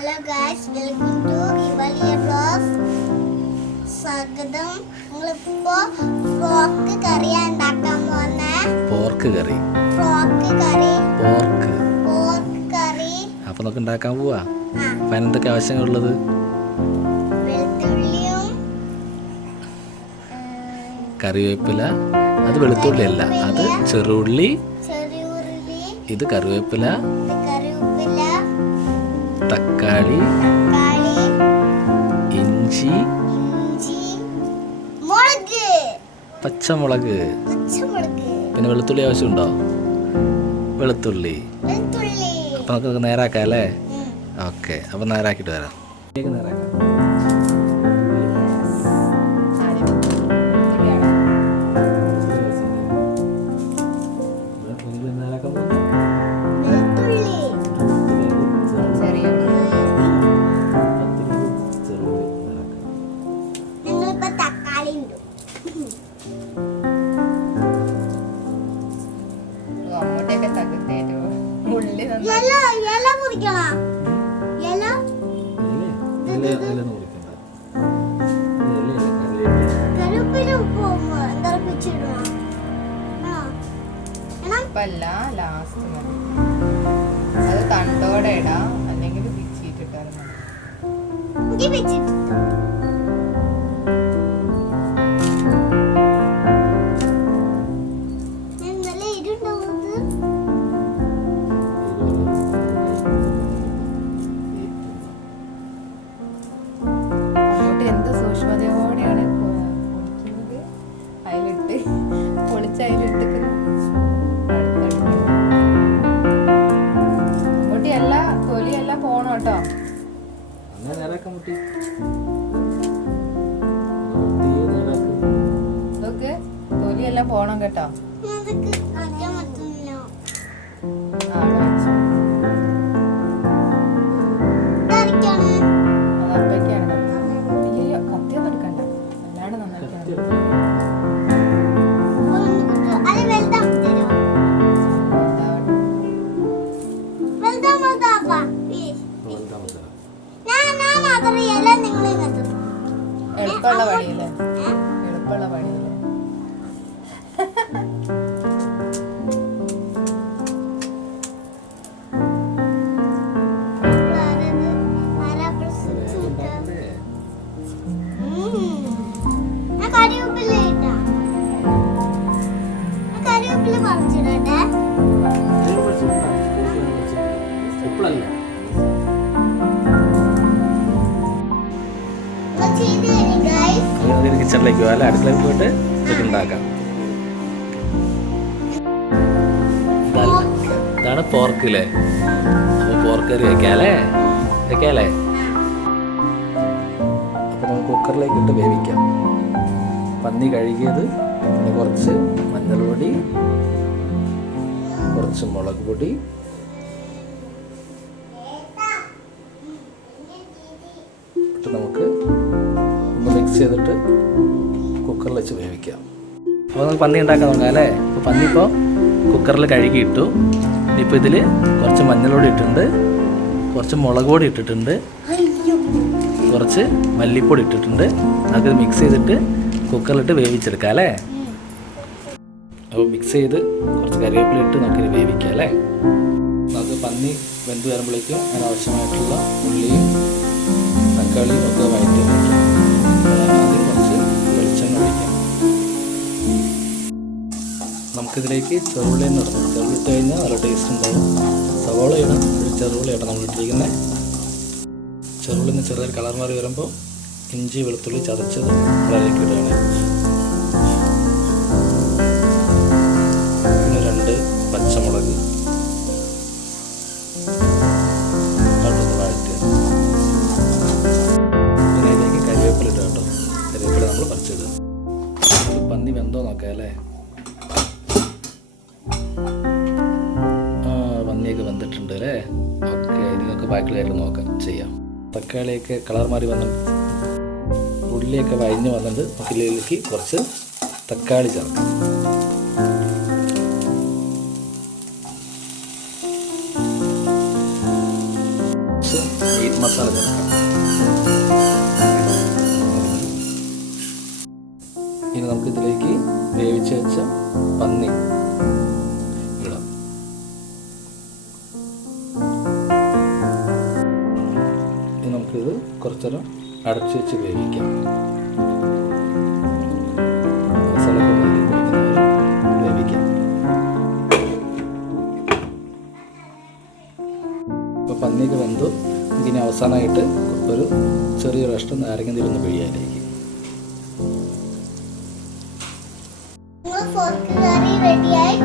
Hello guys, welcome to Rivalia vlogs. സ്വാഗതം. നമ്മളിപ്പോ pork കറിയാ ഉണ്ടാക്കാൻ പോകുന്നേ. Pork curry. അപ്പൊ നമുക്ക് ഉണ്ടാക്കാൻ പോവാ. അപ്പൊ അതിനെന്തൊക്കെ ആവശ്യങ്ങളുള്ളത്? വെളുത്തുള്ളിയും കറിവേപ്പില. അത് വെളുത്തുള്ളി അല്ല, അത് ചെറുള്ളി. ഇത് കറിവേപ്പില, തക്കാളി, ഇഞ്ചി, പച്ചമുളക്. പിന്നെ വെളുത്തുള്ളി ആവശ്യമുണ്ടോ? വെളുത്തുള്ളി. അപ്പൊ നമുക്ക് നേരാക്കാം അല്ലേ? ഓക്കെ, അപ്പൊ നേരാക്കിട്ട് വരാം. ലാസ്റ്റ് മതി. അത് തണ്ടോടെ ഇടാം, അല്ലെങ്കിൽ പിച്ചിട്ടിട്ടാലും മതി. എന്ത് സൂക്ഷ്മതയോടെയാണ് പൊളിക്കുന്നത്. അതിലിട്ട് പൊളിച്ച് അതിലിട്ട് തൊലിയെല്ലാം പോണം കേട്ടോ. ഇതൊക്കെ തൊലിയെല്ലാം പോണം കേട്ടോ. കത്തിയൊന്നും എടുക്കണ്ട, അല്ലാണ്ട് നന്നായിട്ട് എളുപ്പമുള്ള പണിയില്ലേ, എളുപ്പമുള്ള പണിയില്ലേ. കിച്ചണിലേക്ക് പോകാം, അടുക്കളയിൽ പോയിട്ട് ഇതൊക്കെ ഉണ്ടാക്കാം. ഇതാണ് പോർക്ക് അല്ലേ? അപ്പോൾ പോർക്ക് കറി വെക്കാല്ലേ? അപ്പോൾ നമുക്ക് കുക്കറിലേക്ക് ഇട്ട് വേവിക്കാം. പന്നി കഴുകിയത്, പിന്നെ കുറച്ച് മഞ്ഞൾപ്പൊടി, കുറച്ച് മുളക് പൊടി, ഇട്ട് നമുക്ക് ഒന്ന് മിക്സ് ചെയ്തിട്ട് കുക്കറിൽ വെച്ച് വേവിക്കാം. അപ്പോൾ നമുക്ക് പന്നി ഉണ്ടാക്കാൻ നോക്കാം അല്ലേ? അപ്പോൾ പന്നി ഇപ്പോൾ കുക്കറിൽ കഴുകിയിട്ടു. ഇനിയിപ്പോൾ ഇതിൽ കുറച്ച് മഞ്ഞൾപ്പൊടി ഇട്ടിട്ടുണ്ട്, കുറച്ച് മുളക് പൊടി ഇട്ടിട്ടുണ്ട്, കുറച്ച് മല്ലിപ്പൊടി ഇട്ടിട്ടുണ്ട്. നമുക്ക് മിക്സ് ചെയ്തിട്ട് കുക്കറിലിട്ട് വേവിച്ചെടുക്കാം അല്ലേ? അപ്പോൾ മിക്സ് ചെയ്ത് കുറച്ച് കറിവേപ്പില ഇട്ട് നമുക്കിത് വേവിക്കാം അല്ലേ? നമുക്ക് പന്നി വെന്ത് വരുമ്പോഴേക്കും അതിനാവശ്യമായിട്ടുള്ള ഉള്ളിയും തക്കാളിയും ഒക്കെ വഴറ്റി വയ്ക്കാം. ആദ്യം കുറച്ച് വെളിച്ചെണ്ണ ഒഴിക്കാം. നമുക്കിതിലേക്ക് ചെറുള്ളി എന്ന് ഇടണം. ചെറുള്ളി ഇട്ട് കഴിഞ്ഞാൽ നല്ല ടേസ്റ്റ് ഉണ്ടാവും. സവോള ഇടാം, ഒരു ചെറുള്ളി ഇടാം നമ്മൾ ഇട്ടിരിക്കുന്നത്. ചെറുള്ളിൽ നിന്ന് ചെറുതായി കളർ മാറി വരുമ്പോൾ ഇഞ്ചി വെളുത്തുള്ളി ചതച്ചത് അതിലേക്ക് ഇടുകയാണ്. പിന്നെ 2 പച്ചമുളക് അടുത്ത് വഴറ്റുക. പിന്നെ ഇതിലേക്ക് കരിവേപ്പില ഇടുക കേട്ടോ. കരിവേപ്പില നമ്മൾ പറിച്ചിടുക. പന്നി വെന്തോ നോക്കാം അല്ലേ? പന്നിയൊക്കെ വെന്തിട്ടുണ്ട് അല്ലേ? ഓക്കെ, ഇതിനൊക്കെ ബാക്കിയുള്ള കാര്യം നോക്കാം, ചെയ്യാം. തക്കാളിയൊക്കെ കളർ മാറി വന്ന് ഉള്ളിയൊക്കെ വഴഞ്ഞ് വന്നിട്ട് നമുക്കിതിലേക്ക് കുറച്ച് തക്കാളി ചേർക്കാം. കുറച്ച് മീറ്റ് മസാല ചേർക്കാം. ഇനി നമുക്കിതിലേക്ക് വേവിച്ച് വെച്ച പന്നി ഇടാം. ഇനി നമുക്കിത് കുറച്ചേരം അടച്ചു വെച്ച് വേവിക്കാം. മസാലയൊക്കെ പിടിക്കുന്നവരെ വേവിക്കാം. ഇപ്പോൾ പന്നിയൊക്കെ വെന്തു. ഇതിന് അവസാനമായിട്ട് ഒരു ചെറിയൊരു കഷ്ണം നാരങ്ങ തിരുന്ന് പിഴിയാലേക്ക്. ഫോർക്ക് കറി റെഡിയായി.